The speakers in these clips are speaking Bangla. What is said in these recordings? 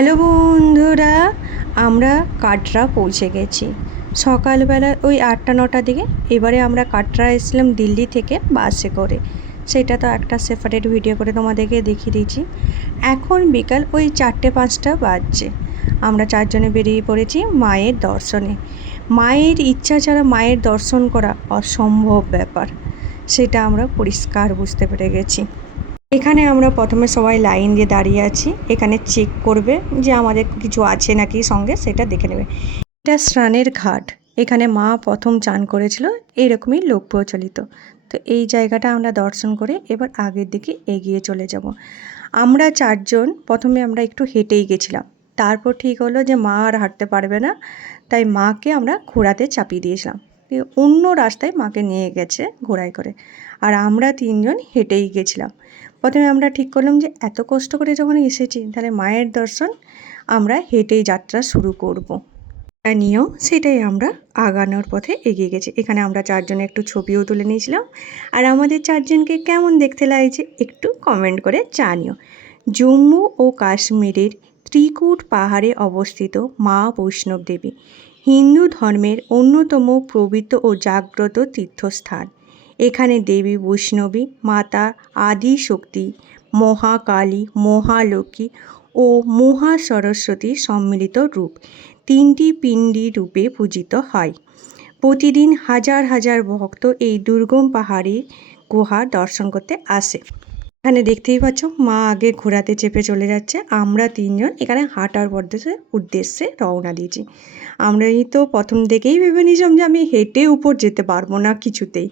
হ্যালো বন্ধুরা, আমরা কাটরা পৌঁছে গেছি সকালবেলা ওই 8টা-9টার দিকে। এবারে আমরা কাটরা এসেছিলাম দিল্লি থেকে বাসে করে। সেটা তো একটা সেপারেট ভিডিও করে তোমাদেরকে দেখিয়ে দিয়েছি। এখন বিকাল ওই 4টে-5টা বাজছে। আমরা চারজনে বেরিয়ে পড়েছি মায়ের দর্শনে। মায়ের ইচ্ছা ছাড়া মায়ের দর্শন করা অসম্ভব ব্যাপার, সেটা আমরা পরিষ্কার বুঝতে পেরে গেছি। এখানে আমরা প্রথমে সবাই লাইন দিয়ে দাঁড়িয়ে আছি। এখানে চেক করবে যে আমাদের কিছু আছে নাকি সঙ্গে, সেটা দেখে নেবে। এটা স্নানের ঘাট। এখানে মা প্রথম চান করেছিল, এইরকমই লোক প্রচলিত। তো এই জায়গাটা আমরা দর্শন করে এবার আগের দিকে এগিয়ে চলে যাব। আমরা চারজন প্রথমে আমরা একটু হেঁটেই গেছিলাম। তারপর ঠিক হলো যে মা আর হাঁটতে পারবে না, তাই মাকে আমরা ঘোড়াতে চাপিয়ে দিয়েছিলাম। অন্য রাস্তায় মাকে নিয়ে গেছে ঘোড়ায় করে, আর আমরা তিনজন হেঁটেই গেছিলাম। প্রথমে আমরা ঠিক করলাম যে এত কষ্ট করে যখন এসেছি, তাহলে মায়ের দর্শন আমরা হেঁটেই যাত্রা শুরু করব। নিয়েও সেটাই আমরা আগানোর পথে এগিয়ে গেছি। এখানে আমরা চারজনে একটু ছবিও তুলে নিয়েছিলাম। আর আমাদের চারজনকে কেমন দেখতে লাগছে একটু কমেন্ট করে জানিও। জম্মু ও কাশ্মীরের ত্রিকুট পাহাড়ে অবস্থিত মা বৈষ্ণব দেবী হিন্দু ধর্মের অন্যতম পবিত্র ও জাগ্রত তীর্থস্থান। এখানে দেবী বৈষ্ণবী মাতা আদি শক্তি, মহাকালী, মহালক্ষ্মী ও মহা সরস্বতী সম্মিলিত রূপ তিনটি পিণ্ডি রূপে পূজিত হয়। প্রতিদিন হাজার হাজার ভক্ত এই দুর্গম পাহাড়ি গুহা দর্শন করতে আসে। এখানে দেখতেই পাচ্ছ মা আগে ঘোড়াতে চেপে চলে যাচ্ছে। আমরা তিনজন এখানে হাঁটার উদ্দেশ্যে রওনা দিয়েছি। আমরাই তো প্রথম থেকেই ভেবে নিয়েছিলাম যে আমি হেঁটে উপর যেতে পারবো না কিছুতেই,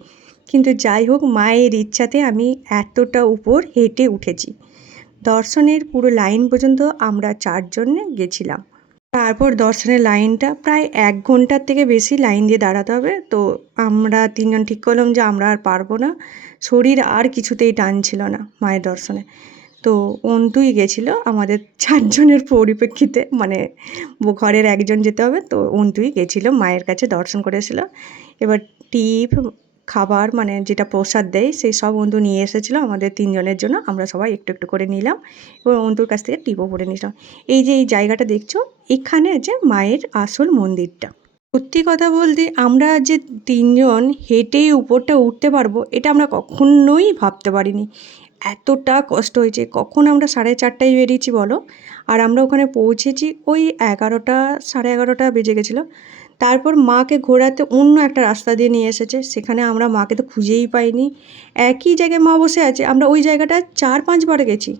কিন্তু যাই হোক মায়ের ইচ্ছাতে আমি এতটা উপর হেঁটে উঠেছি। দর্শনের পুরো লাইন পর্যন্ত আমরা চারজনে গেছিলাম। তারপর দর্শনের লাইনটা প্রায় 1 ঘন্টার থেকে বেশি লাইন দিয়ে দাঁড়াতে হবে। তো আমরা তিনজন ঠিক করলাম যে আমরা আর পারবো না, শরীর আর কিছুতেই টানছিল না মায়ের দর্শনে। তো অন্তুই গেছিলো আমাদের চারজনের পরিপ্রেক্ষিতে, মানে ঘরের একজন যেতে হবে, তো অন্তুই গেছিলো মায়ের কাছে দর্শন করেছিল। এবার টিপ খাবার মানে যেটা প্রসাদ দেয় সেই সব অন্তু নিয়ে এসেছিলো আমাদের তিনজনের জন্য। আমরা সবাই একটু একটু করে নিলাম এবং অন্তুর কাছ থেকে টিপও পরে নিলাম। এই যে এই জায়গাটা দেখছো, এখানে যে মায়ের আসল মন্দিরটা। সত্যি কথা বলতে আমরা যে তিনজন হেঁটেই উপরটা উঠতে পারবো এটা আমরা কখনোই ভাবতে পারিনি। এতটা কষ্ট হয়েছে। কখন আমরা 4:30টায় বেরিয়েছি বলো, আর আমরা ওখানে পৌঁছেছি ওই 11টা, 11:30 বেজে গেছিলো। তারপর মাকে ঘোরাতে অন্য একটা রাস্তা দিয়ে নিয়ে এসেছে, সেখানে আমরা মাকে তো খুঁজেই পাইনি। একই জায়গায় মা বসে আছে, আমরা ওই জায়গাটা 4-5বার গেছি।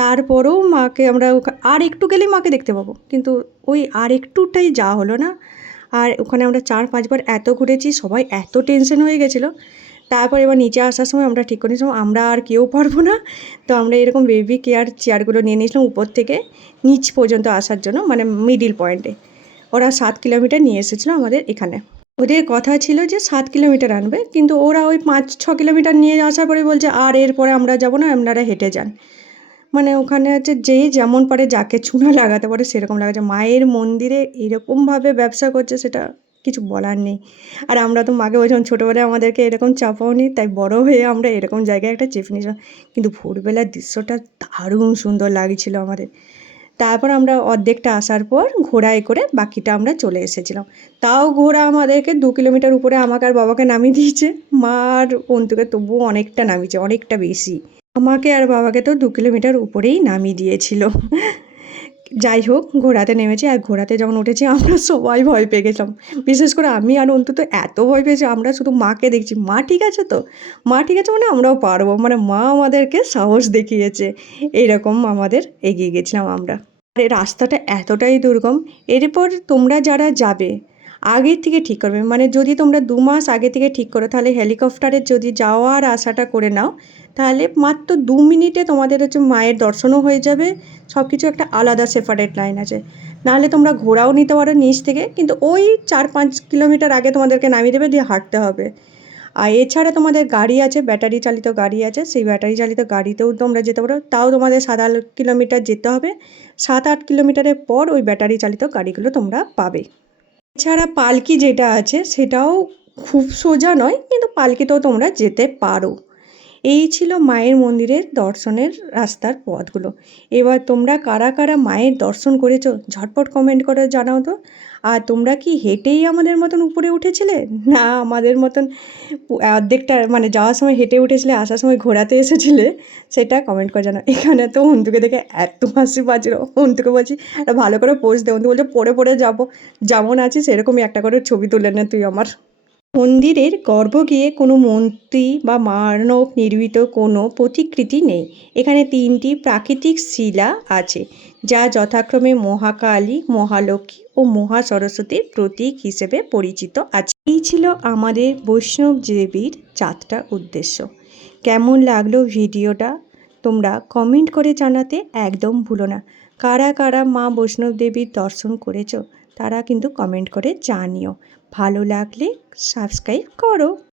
তারপরেও মাকে আমরা আর একটু গেলেই মাকে দেখতে পাবো, কিন্তু ওই আর একটুটাই যাওয়া হলো না। আর ওখানে আমরা 4-5বার এত ঘুরেছি, সবাই এত টেনশন হয়ে গেছিলো। তারপর এবার নিচে আসার সময় আমরা ঠিক করেছিলাম আমরা আর কেউ পারবো না। তো আমরা এরকম বেবি কেয়ার চেয়ারগুলো নিয়ে নিয়েছিলাম উপর থেকে নিচ পর্যন্ত আসার জন্য, মানে মিডিল পয়েন্টে। ওরা 7 কিলোমিটার নিয়ে এসেছিলো আমাদের এখানে। ওদের কথা ছিল যে 7 কিলোমিটার আনবে, কিন্তু ওরা ওই 5-6 কিলোমিটার নিয়ে আসার পরে বলছে আর এরপরে আমরা যাবো না, আপনারা হেঁটে যান। মানে ওখানে হচ্ছে যে যেমন পারে যাকে চুনা লাগাতে পারে সেরকম লাগাচ্ছে। মায়ের মন্দিরে এরকমভাবে ব্যবসা করছে, সেটা কিছু বলার নেই। আর আমরা তো মাকে বলছিলাম ছোটোবেলায় আমাদেরকে এরকম চাপাওনি, তাই বড় হয়ে আমরা এরকম জায়গায় একটা চেপে নিয়েছিলাম। কিন্তু ভোরবেলার দৃশ্যটা দারুণ সুন্দর লাগছিল আমাদের। তারপর আমরা অর্ধেকটা আসার পর ঘোড়ায় করে বাকিটা আমরা চলে এসেছিলাম। তাও ঘোড়া আমাদেরকে 2 কিলোমিটার উপরে আমাকে আর বাবাকে নামিয়ে দিয়েছে। মা আর অন্তুকে তবুও অনেকটা নামিয়েছে, অনেকটা বেশি। আমাকে আর বাবাকে তো 2 কিলোমিটার উপরেই নামিয়ে দিয়েছিল। যাই হোক ঘোড়াতে নেমেছি, আর ঘোড়াতে যখন উঠেছি আমরা সবাই ভয় পেয়ে গেছিলাম। বিশেষ করে আমি আর অন্তু তো এত ভয় পেয়েছি, আমরা শুধু মাকে দেখছি মা ঠিক আছে তো, মা ঠিক আছে মানে আমরাও পারবো, মানে মা আমাদেরকে সাহস দেখিয়েছে। এইরকম আমাদের এগিয়ে গেছিলাম আমরা। আর এই রাস্তাটা এতটাই দুর্গম। এরপর তোমরা যারা যাবে আগের থেকে ঠিক করবে, মানে যদি তোমরা 2 মাস আগে থেকে ঠিক করো, তাহলে হেলিকপ্টারের যদি যাওয়ার আশাটা করে নাও, তাহলে মাত্র 2 মিনিটে তোমাদের হচ্ছে মায়ের দর্শনও হয়ে যাবে। সব কিছু একটা আলাদা সেপারেট লাইন আছে। নাহলে তোমরা ঘোড়াও নিতে পারো নিচ থেকে, কিন্তু ওই 4-5 কিলোমিটার আগে তোমাদেরকে নামিয়ে দেবে, দিয়ে হাঁটতে হবে। আর এছাড়া তোমাদের গাড়ি আছে, ব্যাটারি চালিত গাড়ি আছে, সেই ব্যাটারি চালিত গাড়িতেও তোমরা যেতে পারো। তাও তোমাদের 7-8 কিলোমিটার যেতে হবে। 7-8 কিলোমিটারের পর ওই ব্যাটারি চালিত গাড়িগুলো তোমরা পাবে। এছাড়া পালকি যেটা আছে সেটাও খুব সোজা নয়, কিন্তু পালকিতেও তোমরা যেতে পারো। এই ছিল মায়ের মন্দিরের দর্শনের রাস্তার পথগুলো। এবার তোমরা কারা কারা মায়ের দর্শন করেছো ঝটপট কমেন্ট করে জানাও তো। আর তোমরা কি হেঁটেই আমাদের মতন উপরে উঠেছিলে, না আমাদের মতন অর্ধেকটা মানে যাওয়ার সময় হেঁটে উঠেছিলে, আসার সময় ঘোরাতে এসেছিলে, সেটা কমেন্ট করে জানাও। এখানে তো অন্তুকে দেখে এত হাসি পাচ্ছিল, অন্তুকে বলছি একটা ভালো করে পোজ দে, অন্তু বলছে পরে পরে যাবো, যেমন আছি সেরকমই একটা করে ছবি তুলে নে তুই আমার। মন্দিরের গর্ভগৃহে কোনো মূর্তি বা মানব নির্মিত কোনো প্রতিকৃতি নেই। এখানে 3টি প্রাকৃতিক শিলা আছে, যা যথাক্রমে মহাকালী, মহালক্ষ্মী ও মহা সরস্বতীর প্রতীক হিসেবে পরিচিত আছে। এই ছিল আমাদের বৈষ্ণব দেবীর যাত্রা উদ্দেশ্য। কেমন লাগলো ভিডিওটা তোমরা কমেন্ট করে জানাতে একদম ভুলো না। কারা কারা মা বৈষ্ণব দেবীর দর্শন করেছো তারা কিন্তু কমেন্ট করে জানিও। ভালো লাগলে সাবস্ক্রাইব করো।